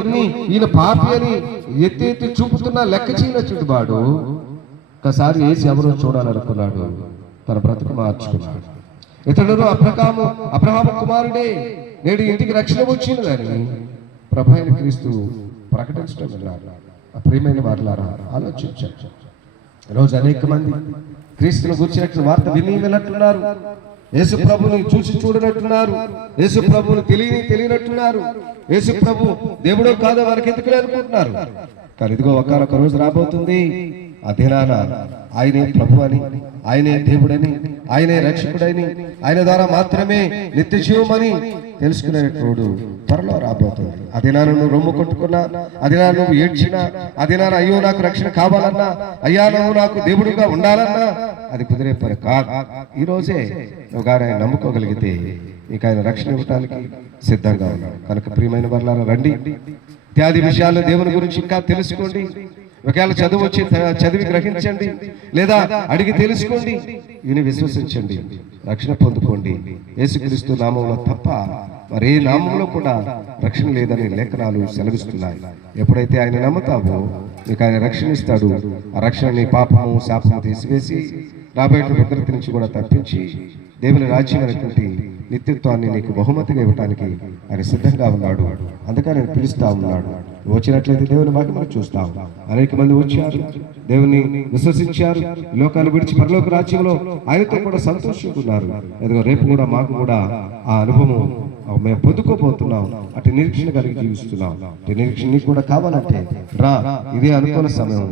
ఎవరిని ఈయన పాపి అని ఎత్తి ఎత్తి చూపుతున్నా లెక్క చేయనచ్చుడు వాడు ఒకసారి ఏసి ఎవరో చూడాలనుకున్నాడు, తన బ్రతుకు మార్చుకున్నాడు. ఇతడు అబ్రహాము కుమారుడే, నేడు ఇంటికి రక్షణ వచ్చిందని ప్రభు అయిన క్రీస్తు ప్రకటించడం విన్నారు. ప్రియమైన వారులారా, ఆలోచించారు. ఈరోజు అనేక మంది క్రీస్తును గురించినట్టు వార్త విన్నట్టున్నారు, యేసు ప్రభుని చూసి చూడనట్టున్నారు, యేసు ప్రభుని తెలియనట్టున్నారు, యేసు ప్రభు దేవుడో కాదో వారికి ఎందుకు అనుకుంటున్నారు. కానీ ఇదిగో ఒకనొక రోజు రాబోతుంది, ఆ దినాన ఆయనే ప్రభు అని, ఆయనే దేవుడని, ఆయనే రక్షకుడని, ఆయన ద్వారా మాత్రమే నిత్య జీవమని తెలుసుకునేటోడు త్వరలో రాబోతుంది. ఆ దినాన నువ్వు రొమ్ము కొట్టుకున్నా, ఆ దినాన నువ్వు ఏడ్చినా, ఆ దినాన అయ్యో నాకు రక్షణ కావాలన్నా, అయ్యా నువ్వు నాకు దేవుడుగా ఉండాలన్నా అది కుదిరే పని కాదు. ఈ రోజే నువ్వు కానీ ఆయన నమ్ముకోగలిగితే నీకు ఆయన రక్షణ ఇవ్వడానికి సిద్ధంగా ఉన్నాడు. కనుక ప్రియమైన వారులారా, రండి, ఇత్యాది విషయాలు దేవుని గురించి ఇంకా తెలుసుకోండి. ఒకవేళ చదువు వచ్చి చదివి గ్రహించండి, లేదా అడిగి తెలుసుకోండి, విని విశ్వసించండి, రక్షణ పొందుకోండి. యేసుక్రీస్తు నామంలో తప్ప మరే నామంలో కూడా రక్షణ లేదని లేఖనాలు సెలవిస్తున్నాయి. ఎప్పుడైతే ఆయన నమ్ముతావో నీకు ఆయన రక్షణ ఇస్తాడు. ఆ రక్షణ నీ పాపము శాపము తీసివేసి రాబోయే ఉగ్రత నుంచి కూడా తప్పించి దేవుని రాజ్యం అనేటువంటి నిత్యత్వాన్ని నీకు బహుమతిగా ఇవ్వడానికి ఆయన సిద్ధంగా ఉన్నాడు. అందుకని ఆయన పిలుస్తా ఉన్నాడు. వచ్చినట్లయితే దేవుని మహిమను చూస్తాం. అనేక మంది వచ్చారు, దేవుని విశ్వసించారు, లోకాన్ని విడిచి పరలోక రాజ్యంలో ఆయనతో కూడా సంతోషిస్తున్నారు. ఎదుగో రేపు కూడా మాకు కూడా ఆ అనుభవం మేము పొందుకోబోతున్నాం. అటు నిరీక్షణ కలిగి జీవిస్తున్నాం. అటు నిరీక్షణ నీకు కూడా కావాలంటే రా, ఇదే అనుకూల సమయం.